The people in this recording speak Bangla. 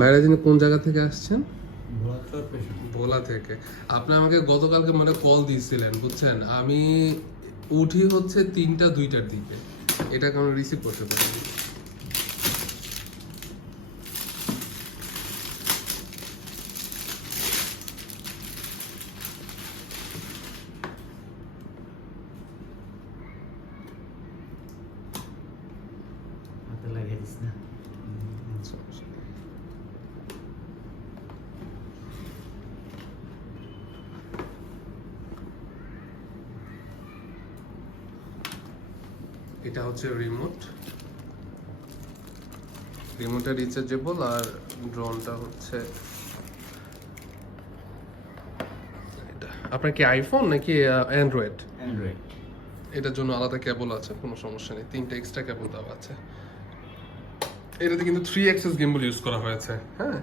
বাইরে যিনি কোন জায়গা থেকে আসছেন? ভোলা থেকে। আপনি আমাকে গতকালকে মানে কল দিয়েছিলেন বুঝছেন, আমি উঠি হচ্ছে 3টা-2টার দিকে, এটা কোনো রিসিভ করতে পারিনি। এটা হচ্ছে রিমোটটা রিচার্জেবল, আর ড্রোনটা হচ্ছে এটা। আপনার কি আইফোন নাকি অ্যান্ড্রয়েড? অ্যান্ড্রয়েড। এটার জন্য আলাদা কেবল আছে, কোনো সমস্যা নেই, 3টা এক্সট্রা কেবল দেওয়া আছে। এটাতে কিন্তু 3 অ্যাক্সেস গিম্বল ইউজ করা হয়েছে, হ্যাঁ।